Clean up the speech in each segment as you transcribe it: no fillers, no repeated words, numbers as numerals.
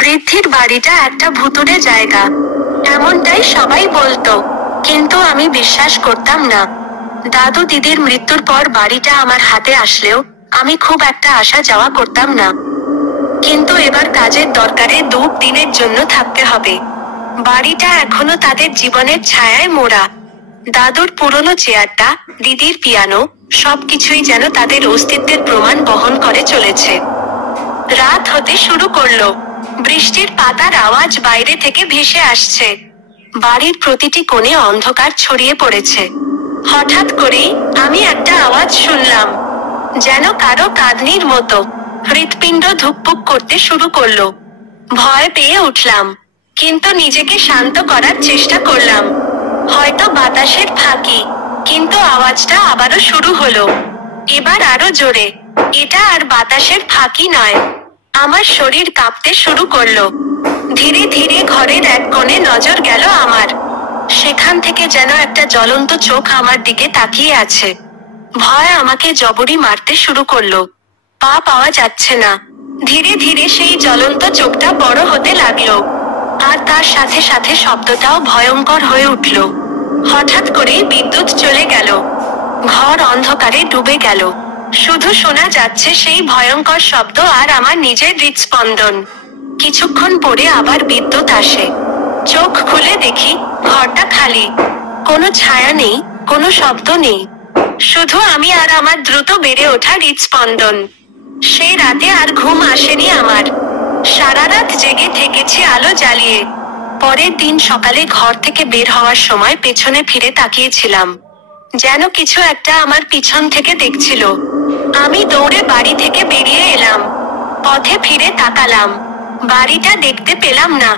বৃদ্ধির বাড়িটা একটা ভুতুড়ে জায়গা, এমনটাই সবাই বলতো, কিন্তু আমি বিশ্বাস করতাম না। দাদু দিদির মৃত্যুর পর বাড়িটা আমার হাতে আসলেও আমি খুব একটা আসা যাওয়া করতাম না। কিন্তু এবার কাজের দরকারে 2 দিনের জন্য থাকতে হবে। বাড়িটা এখনো তাদের জীবনের ছায়ায় মোড়া। দাদুর পুরনো চেয়ারটা, দিদির পিয়ানো, সবকিছুই যেন তাদের অস্তিত্বের প্রমাণ বহন করে চলেছে। রাত হতে শুরু করলো। বৃষ্টির পাতার আওয়াজ বাইরে থেকে ভেসে আসছে। বাড়ির প্রতিটি কোণে অন্ধকার ছড়িয়ে পড়েছে। হঠাৎ করেই আমি একটা আওয়াজ শুনলাম, যেন কারো কাঁদনির মতো। হৃৎপিণ্ড ধুকপুক করতে শুরু করলো। ভয় পেয়ে উঠলাম, কিন্তু নিজেকে শান্ত করার চেষ্টা করলাম। হয়তো বাতাসের ফাঁকি, কিন্তু আওয়াজটা আবারও শুরু হলো। এবার আরো জোরে। এটা আর বাতাসের ফাঁকি নয়। আমার শরীর কাঁপতে শুরু করলো। ধীরে ধীরে ঘরের এক কোণে নজর গেল আমার। সেখান থেকে যেন একটা জ্বলন্ত চোখ আমার দিকে তাকিয়ে আছে। ভয় আমাকে জবরি মারতে শুরু করলো। পা পাওয়া যাচ্ছে না। ধীরে ধীরে সেই জ্বলন্ত চোখটা বড় হতে লাগলো। আর তার সাথে সাথে শব্দটাও ভয়ঙ্কর হয়ে উঠল। হঠাৎ করেই বিদ্যুৎ চলে গেল। ঘর অন্ধকারে ডুবে গেল। শুধু শোনা যাচ্ছে সেই ভয়ঙ্কর শব্দ আর আমার নিজের হৃৎস্পন্দন। কিছুক্ষণ পরে আবার বিদ্যুৎ আসে। চোখ খুলে দেখি, ঘরটা খালি। কোনো ছায়া নেই, কোনো শব্দ নেই। শুধু আমি আর আমার দ্রুত বেড়ে ওঠা হৃৎস্পন্দন। সেই রাতে আর ঘুম আসেনি আমার। সারা রাত জেগে থেকেছি আলো জ্বালিয়ে। পরের দিন সকালে ঘর থেকে বের হওয়ার সময় পেছনে ফিরে তাকিয়েছিলাম। যেন কিছু একটা আমার পিছন থেকে দেখছিল। আমি দৌড়ে বাড়ি থেকে বেরিয়ে এলাম। পথে ফিরে তাকালাম। বাড়িটা দেখতে পেলাম না,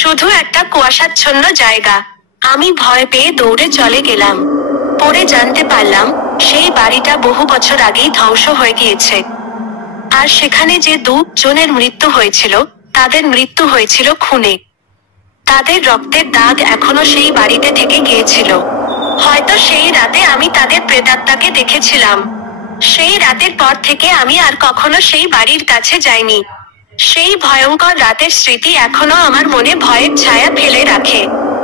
শুধু একটা কুয়াশাচ্ছন্ন জায়গা। আমি ভয় পেয়ে দৌড়ে চলে গেলাম। পরে জানতে পারলাম, সেই বাড়িটা বহু বছর আগেই ধ্বংস হয়ে গিয়েছে। আর সেখানে যে 2 জনের মৃত্যু হয়েছিল, তাদের মৃত্যু হয়েছিল খুনে। তাদের রক্তের দাগ এখনো সেই বাড়িতে থেকে গিয়েছিল। হয়তো সেই রাতে আমি তাদের প্রেতাত্মাকে দেখেছিলাম। সেই রাতের পর থেকে আমি আর কখনো সেই বাড়ির কাছে যাইনি। সেই ভয়ঙ্কর রাতের স্মৃতি এখনো আমার মনে ভয়ের ছায়া ফেলে রাখে।